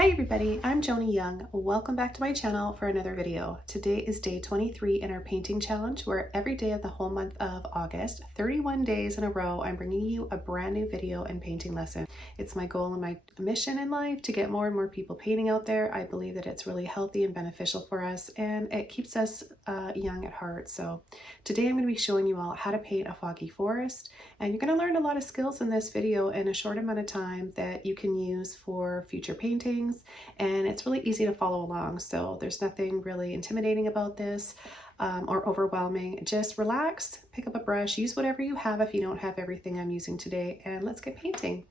Hi everybody, I'm Joni Young. Welcome back to my channel for another video. Today is day 23 in our painting challenge where every day of the whole month of August, 31 days in a row, I'm bringing you a brand new video and painting lesson. It's my goal and my mission in life to get more and more people painting out there. I believe that it's really healthy and beneficial for us and it keeps us young at heart. So today I'm going to be showing you all how to paint a foggy forest, and you're going to learn a lot of skills in this video in a short amount of time that you can use for future painting. And it's really easy to follow along, so there's nothing really intimidating about this or overwhelming. Just relax, pick up a brush, use whatever you have if you don't have everything I'm using today, and let's get painting.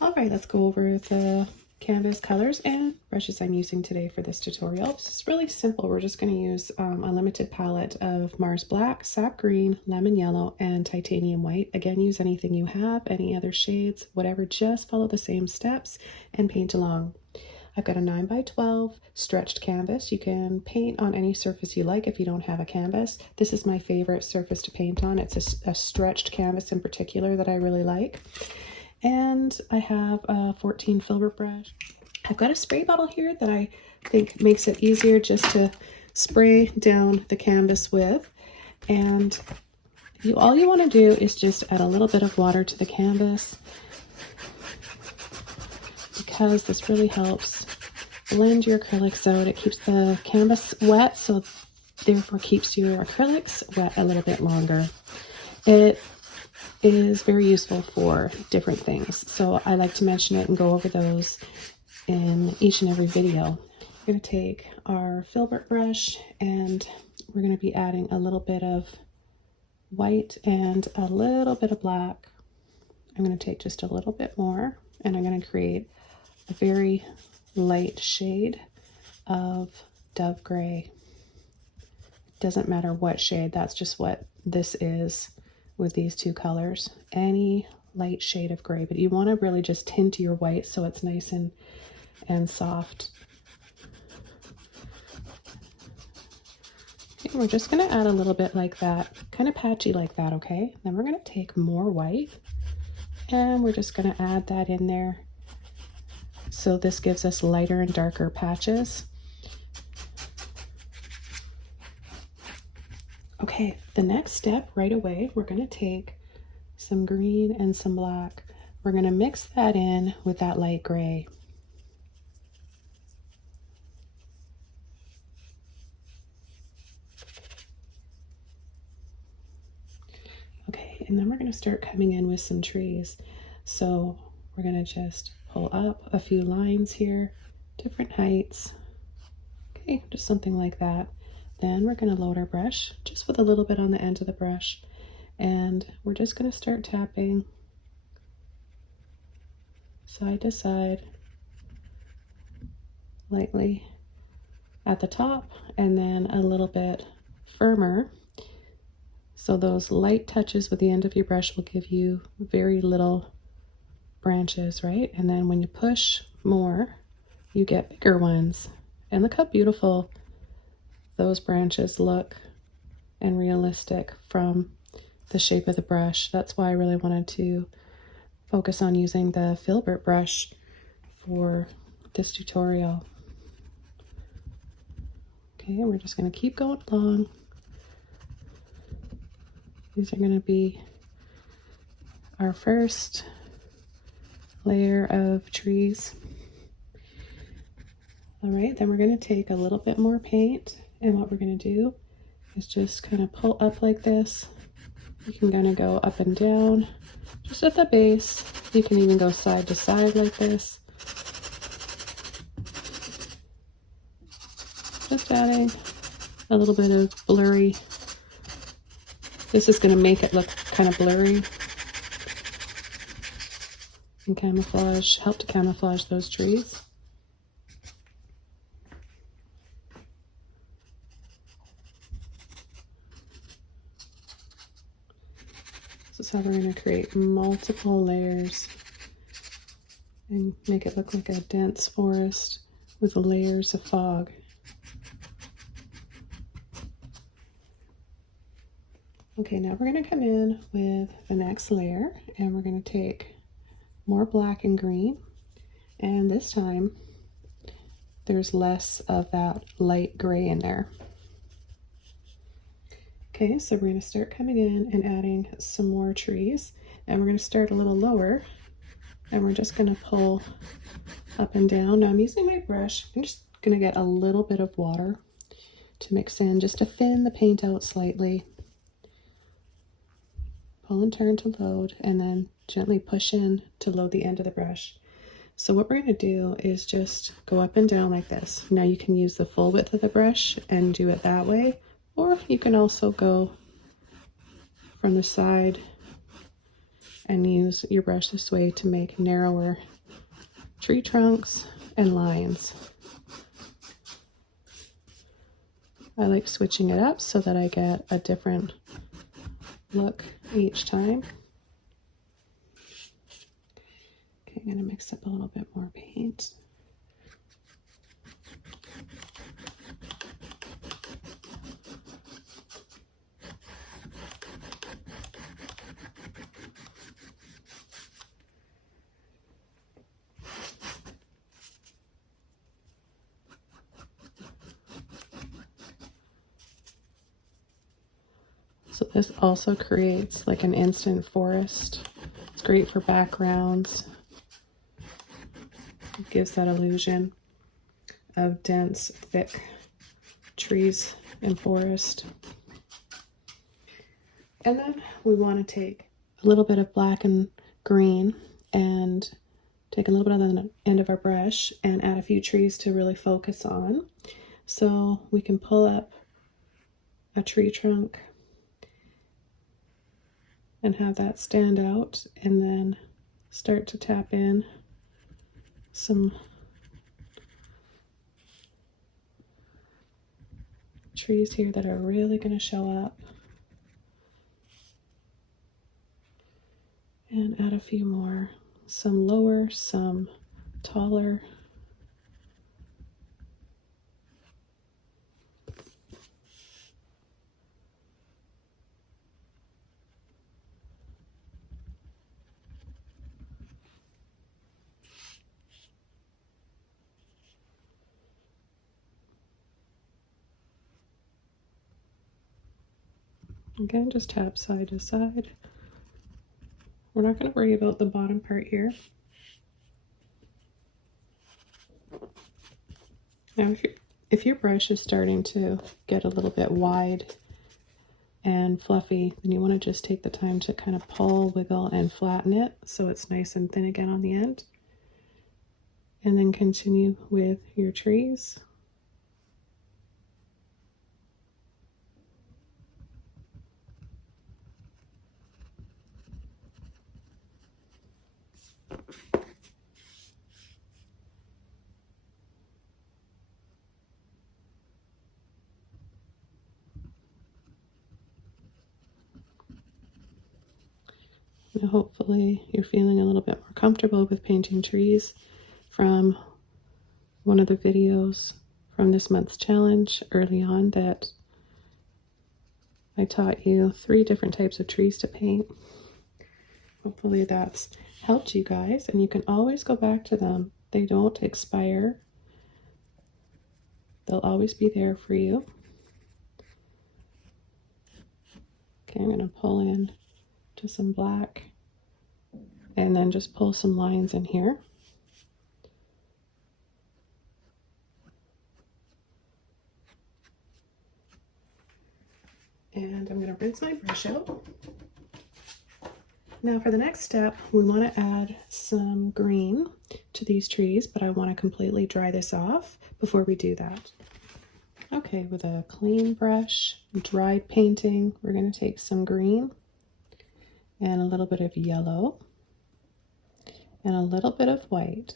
All right, let's go over the canvas colors and brushes I'm using today for this tutorial. This is really simple. We're just going to use a limited palette of Mars Black, Sap Green, Lemon Yellow, and Titanium White. Again, use anything you have, any other shades, whatever, just follow the same steps and paint along. I've got a 9x12 stretched canvas. You can paint on any surface you like if you don't have a canvas. This is my favorite surface to paint on. It's a stretched canvas in particular that I really like. And I have a 14 Filbert brush. I've got a spray bottle here that I think makes it easier just to spray down the canvas with. And all you want to do is just add a little bit of water to the canvas, because this really helps blend your acrylics out. It keeps the canvas wet, so therefore keeps your acrylics wet a little bit longer. It is very useful for different things, so I like to mention it and go over those in each and every video. We're going to take our Filbert brush and we're going to be adding a little bit of white and a little bit of black. I'm going to take just a little bit more and I'm going to create a very light shade of dove gray. Doesn't matter what shade, that's just what this is with these two colors. Any light shade of gray, but you want to really just tint your white so it's nice and soft. Okay, we're just going to add a little bit like that, kind of patchy like that, okay? Then we're going to take more white and we're just going to add that in there. So this gives us lighter and darker patches. Okay, the next step right away, we're going to take some green and some black. We're going to mix that in with that light gray. Okay, and then we're going to start coming in with some trees. So we're going to just pull up a few lines here, different heights. Okay, just something like that. Then we're going to load our brush just with a little bit on the end of the brush, and we're just going to start tapping side to side lightly at the top and then a little bit firmer. So those light touches with the end of your brush will give you very little branches, right? And then when you push more, you get bigger ones. And look how beautiful those branches look and realistic from the shape of the brush. That's why I really wanted to focus on using the Filbert brush for this tutorial. Okay, we're just going to keep going along. These are going to be our first layer of trees. All right, then we're going to take a little bit more paint, and what we're going to do is just kind of pull up like this. You can kind of go up and down just at the base. You can even go side to side like this. Just adding a little bit of blurry. This is going to make it look kind of blurry and camouflage, help to camouflage those trees. This is how we're going to create multiple layers and make it look like a dense forest with layers of fog. Okay, now we're going to come in with the next layer and we're going to take more black and green, and this time there's less of that light gray in there. Okay, so we're going to start coming in and adding some more trees, and we're going to start a little lower, and we're just going to pull up and down. Now I'm using my brush. I'm just going to get a little bit of water to mix in just to thin the paint out slightly. Pull and turn to load, and then gently push in to load the end of the brush. So what we're going to do is just go up and down like this. Now you can use the full width of the brush and do it that way, or you can also go from the side and use your brush this way to make narrower tree trunks and lines. I like switching it up so that I get a different look each time. Okay, I'm going to mix up a little bit more paint. So this also creates like an instant forest. It's great for backgrounds. It gives that illusion of dense, thick trees and forest. And then we want to take a little bit of black and green and take a little bit on the end of our brush and add a few trees to really focus on. So we can pull up a tree trunk and have that stand out, and then start to tap in some trees here that are really going to show up, and add a few more, some lower, some taller. Again, just tap side to side. We're not going to worry about the bottom part here. Now, if your brush is starting to get a little bit wide and fluffy, then you want to just take the time to kind of pull, wiggle, and flatten it so it's nice and thin again on the end. And then continue with your trees. Now hopefully you're feeling a little bit more comfortable with painting trees from one of the videos from this month's challenge early on that I taught you 3 different types of trees to paint. Hopefully that's helped you guys, and you can always go back to them. They don't expire. They'll always be there for you. Okay, I'm going to pull in to some black and then just pull some lines in here. And I'm going to rinse my brush out. Now for the next step, we want to add some green to these trees, but I want to completely dry this off before we do that. Okay, with a clean brush, dry painting, we're going to take some green and a little bit of yellow and a little bit of white.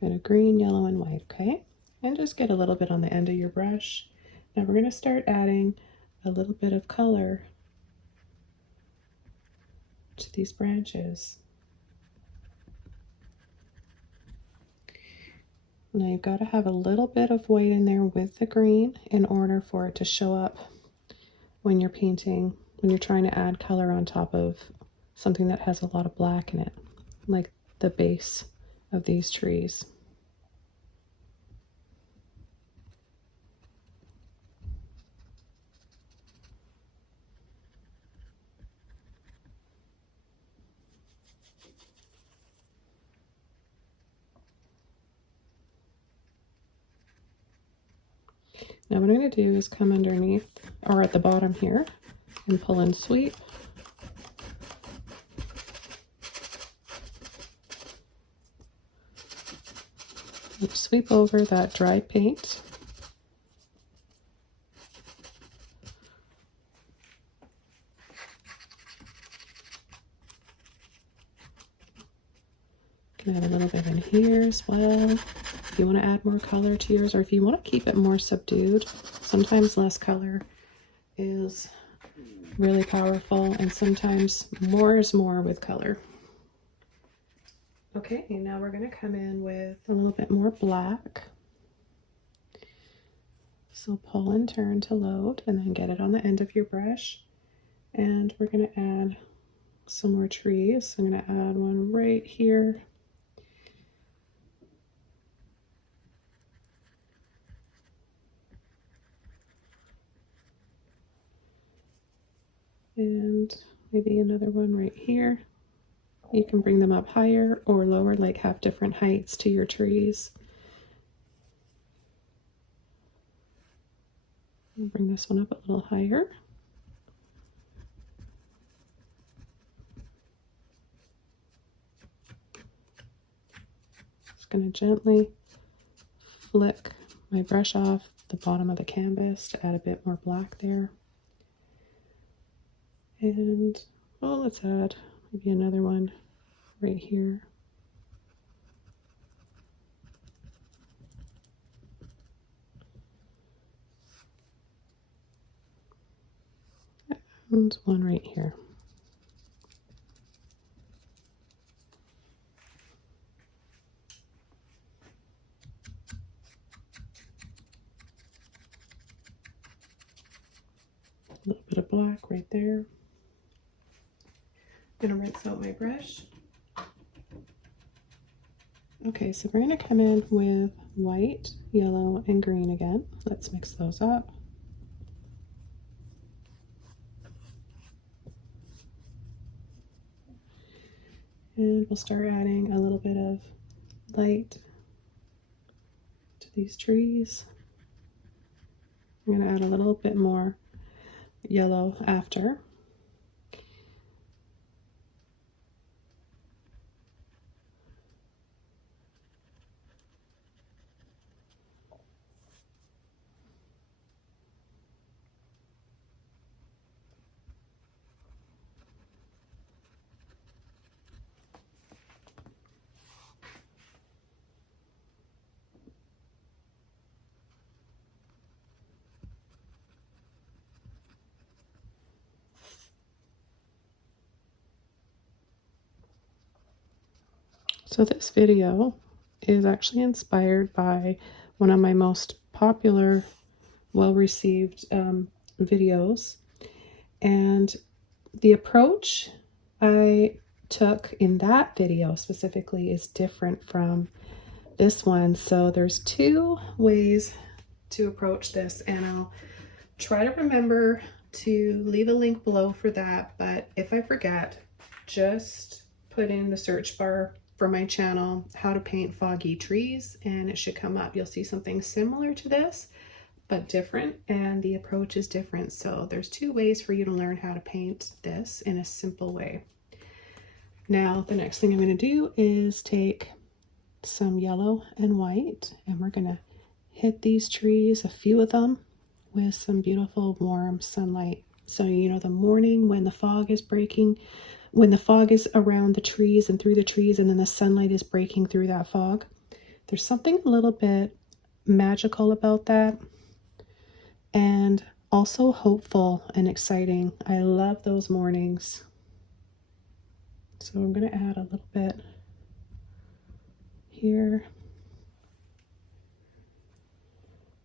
And a green, yellow, and white, okay? And just get a little bit on the end of your brush. Now we're going to start adding a little bit of color to these branches. Now you've got to have a little bit of white in there with the green in order for it to show up when you're painting, when you're trying to add color on top of something that has a lot of black in it, like the base of these trees. Now what I'm going to do is come underneath, or at the bottom here, and pull and sweep. And sweep over that dry paint. Can add a little bit in here as well. If you want to add more color to yours, or if you want to keep it more subdued, sometimes less color is really powerful, and sometimes more is more with color. Okay, now we're going to come in with a little bit more black. So pull and turn to load, and then get it on the end of your brush. And we're going to add some more trees. I'm going to add one right here. And maybe another one right here. You can bring them up higher or lower, like have different heights to your trees. I'll bring this one up a little higher. Just going to gently flick my brush off the bottom of the canvas to add a bit more black there. And, well, let's add maybe another one right here. And one right here. A little bit of black right there. I'm going to rinse out my brush. Okay, so we're going to come in with white, yellow, and green again. Let's mix those up. And we'll start adding a little bit of light to these trees. I'm going to add a little bit more yellow after. So this video is actually inspired by one of my most popular, well-received videos. And the approach I took in that video specifically is different from this one. So there's two ways to approach this, and I'll try to remember to leave a link below for that. But if I forget, just put in the search bar for my channel, how to paint foggy trees, and it should come up. You'll see something similar to this, but different, and the approach is different. So there's two ways for you to learn how to paint this in a simple way. Now, the next thing I'm going to do is take some yellow and white, and we're going to hit these trees, a few of them, with some beautiful warm sunlight. So, you know, the morning when the fog is breaking, when the fog is around the trees and through the trees, and then the sunlight is breaking through that fog, there's something a little bit magical about that, and also hopeful and exciting. I love those mornings. So I'm going to add a little bit here,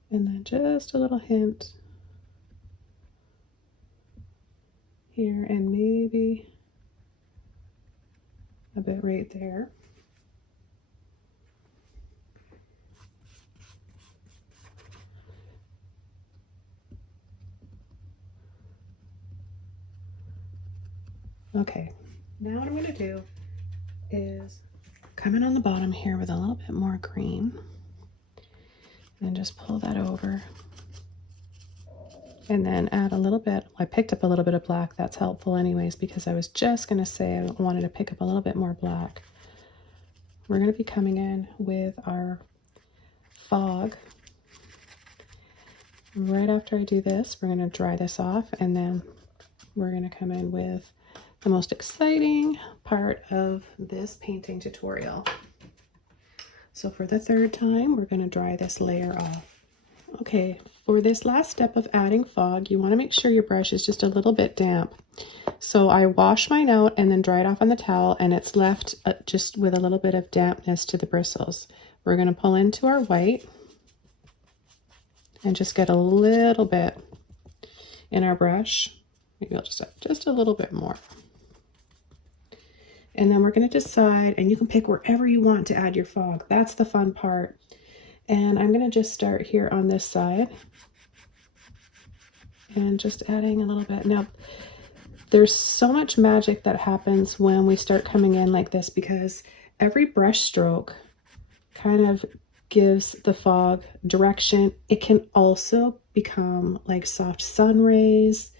and then just a little hint here, and maybe a bit right there. Okay, now what I'm going to do is come in on the bottom here with a little bit more green and just pull that over. And then add a little bit, I picked up a little bit of black, that's helpful anyways, because I was just going to say I wanted to pick up a little bit more black. We're going to be coming in with our fog. Right after I do this, we're going to dry this off, and then we're going to come in with the most exciting part of this painting tutorial. So for the third time, we're going to dry this layer off. Okay, for this last step of adding fog, you want to make sure your brush is just a little bit damp. So I wash mine out and then dry it off on the towel, and it's left just with a little bit of dampness to the bristles. We're going to pull into our white and just get a little bit in our brush. Maybe I'll just add just a little bit more. And then we're going to decide, and you can pick wherever you want to add your fog. That's the fun part. And I'm going to just start here on this side and just adding a little bit. Now, there's so much magic that happens when we start coming in like this, because every brush stroke kind of gives the fog direction. It can also become like soft sun rays,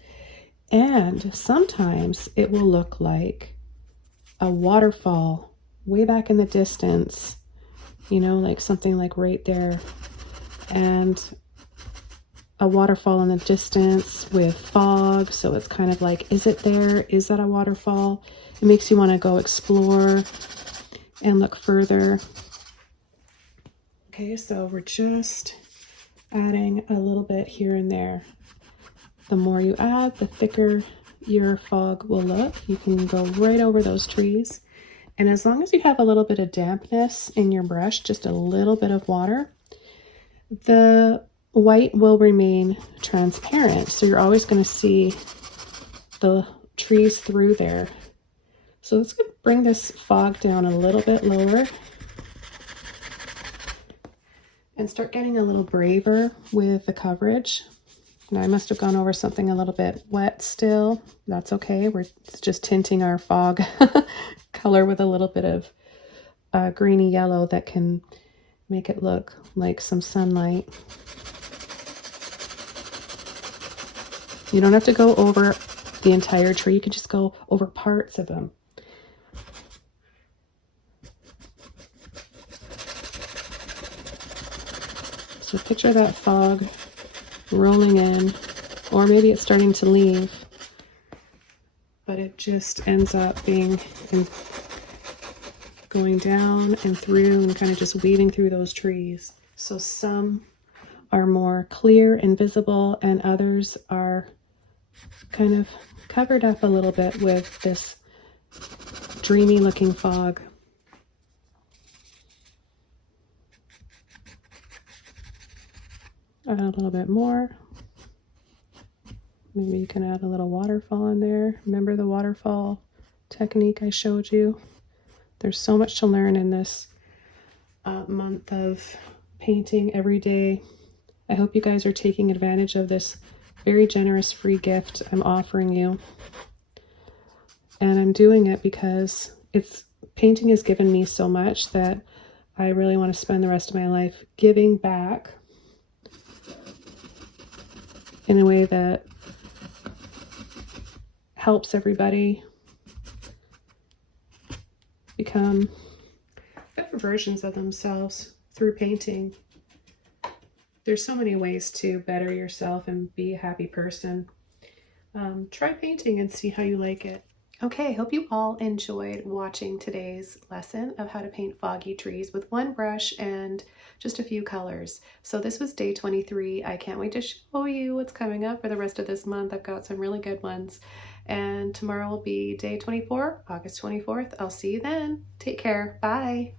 and sometimes it will look like a waterfall way back in the distance. You know, like something like right there, and a waterfall in the distance with fog. So it's kind of like, is it there? Is that a waterfall? It makes you want to go explore and look further. Okay, so we're just adding a little bit here and there. The more you add, the thicker your fog will look. You can go right over those trees. And as long as you have a little bit of dampness in your brush, just a little bit of water, the white will remain transparent. So you're always going to see the trees through there. So let's bring this fog down a little bit lower and start getting a little braver with the coverage. And I must have gone over something a little bit wet still. That's okay. We're just tinting our fog color with a little bit of greeny yellow that can make it look like some sunlight. You don't have to go over the entire tree. You can just go over parts of them. So picture that fog rolling in, or maybe it's starting to leave, but it just ends up being going down and through and kind of just weaving through those trees. So some are more clear and visible, and others are kind of covered up a little bit with this dreamy looking fog. Add a little bit more. Maybe you can add a little waterfall in there. Remember the waterfall technique I showed you? There's so much to learn in this month of painting every day. I hope you guys are taking advantage of this very generous free gift I'm offering you. And I'm doing it because painting has given me so much that I really want to spend the rest of my life giving back in a way that helps everybody become better versions of themselves through painting. There's so many ways to better yourself and be a happy person. Try painting and see how you like it. Okay, hope you all enjoyed watching today's lesson of how to paint foggy trees with one brush and just a few colors. So this was day 23. I can't wait to show you what's coming up for the rest of this month. I've got some really good ones. And tomorrow will be day 24, August 24th. I'll see you then. Take care. Bye.